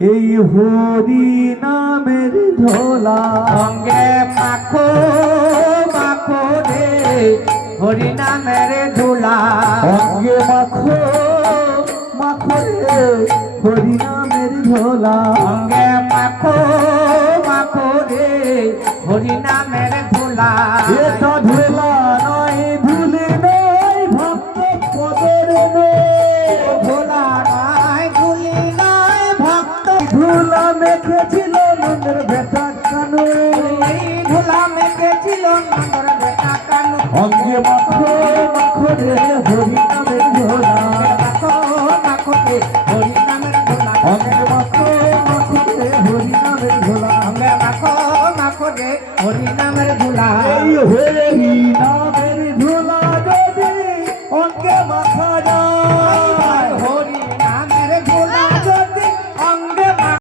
এই হরি নামের ধোলা অঙ্গে মাখো মাখো রে হরি নামের ধুলা অঙ্গে মাখো মাখো রে হরি নামের ধোলা অঙ্গে মাখো মাখো রে হরি নামের ধুলা এটা ধোলা নয় ধুলি নয় ভক্ত পদের নয় ধুলা নয় ধুলি নয় ভক্ত ধুলা মেখেছিল নন্দের বেটা কানু ধুলা মেখেছিল নন্দর বেটা কানু অঙ্গে মাখো মাখো রে হরি নামের ধোলা মাখো মাখো রে হরি নামের ধুলা অঙ্গে মাখো মাখো রে হরি নামের ধোলা অঙ্গে মাখো মাখো রে হরি নামের ধুলা এই হয়ে